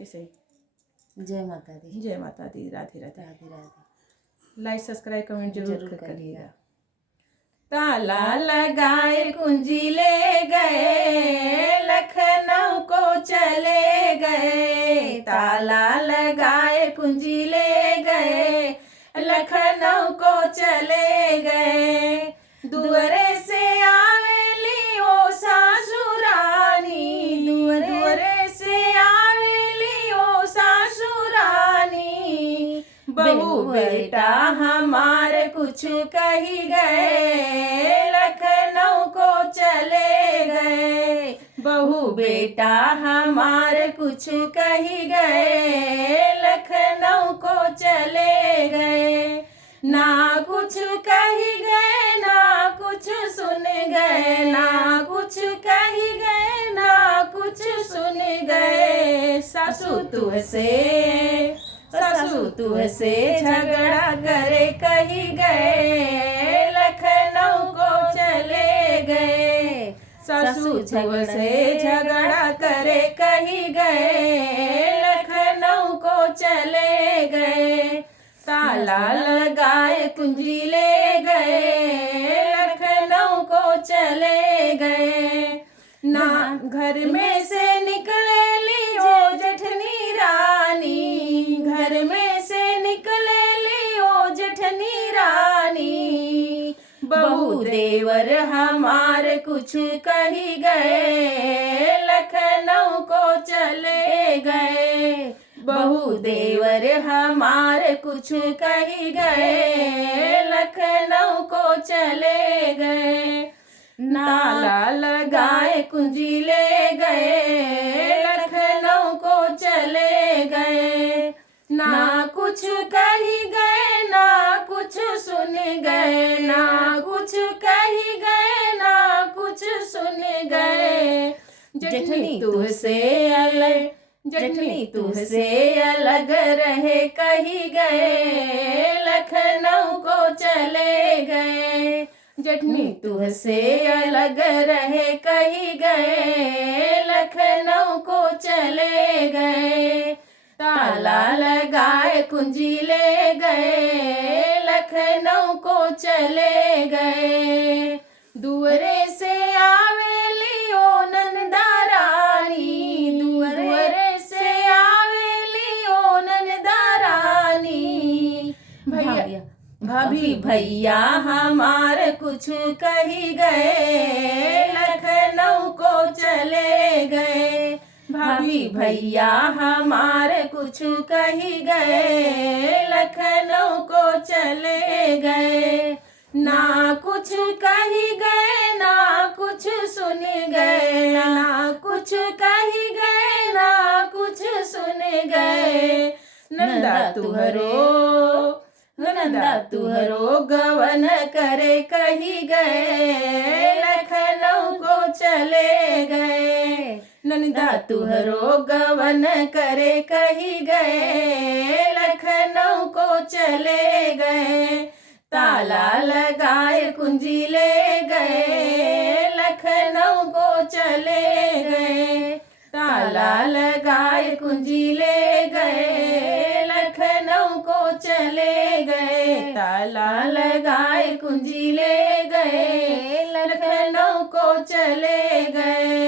ऐसे ही। जय माता दी। जय माता दी। Radhe Radhe. Radhe Radhe. Like subscribe comment जरूर जरूर करिएगा। ताला लगाए कुंजी ले गए, लखनऊ को चले गए। ताला लगाए कुंजी ले गए, लखनऊ को चले गए। दुअरे से आवेली ओ सासुरानी, दुअरे से आवेली ओ सासुरानी। बहू बेटा हमारे कुछ कही गए, लखनऊ को चले गए। बहू बेटा हमारे कुछ कही गए, लखनऊ को चले गए। ना कुछ कही गए ना कुछ सुन गए, ना कुछ कही गए ना कुछ सुन गए। सासू तुझसे झगड़ा करे कही गए, लखनऊ को चले गए। सासू तुझसे झगड़ा करे कही गए, लखनऊ को चले गए। ताला लगाए कुंजी ले गए, लखनऊ को चले गए। ना घर में से निकले लियो जेठनी रानी, घर में से निकले लियो जेठनी रानी। बहू देवर हमारे कुछ कही गए, लखनऊ को चले गए। बहू देवर हमारे कुछ कही गए, लखनऊ को चले गए। ताला लगाए कुंजी ले गए, लखनऊ को चले गए। ना कुछ कही गए ना कुछ सुन गए, ना कुछ कही गए ना कुछ सुन गए। जेठनी तुझसे अलग, जेठनी तुझसे अलग रहे कही गए, लखनऊ को चले गए। जेठनी तुझसे अलग रहे कही गए, लखनऊ को चले गए। ताला लगाए कुंजी ले गए, लखनऊ को चले गए। दुअरे से आवेली ओ नंदा रानी, दुअरे से आवेली ओ नंदा रानी। भैया भाभी भैया हमारे कुछ कही गए, लखनऊ को चले गए। भाभी भैया हमारे कुछ कही गए, लखनऊ को चले गए। ना कुछ कही गए ना कुछ सुन गए, ना कुछ कही गए ना कुछ सुन गए। नंदा तुहरो गवन करे कही गए, लखनऊ को चले गए। नंदा तुहरो गवन करे कही गए, लखनऊ को चले गए। ताला लगाए कुंजी ले गए, लखनऊ को चले गए। ताला लगाए कुंजी ले गए, लखनऊ को चले गए। ताला लगाए कुंजी ले गए, लखनऊ को चले गए।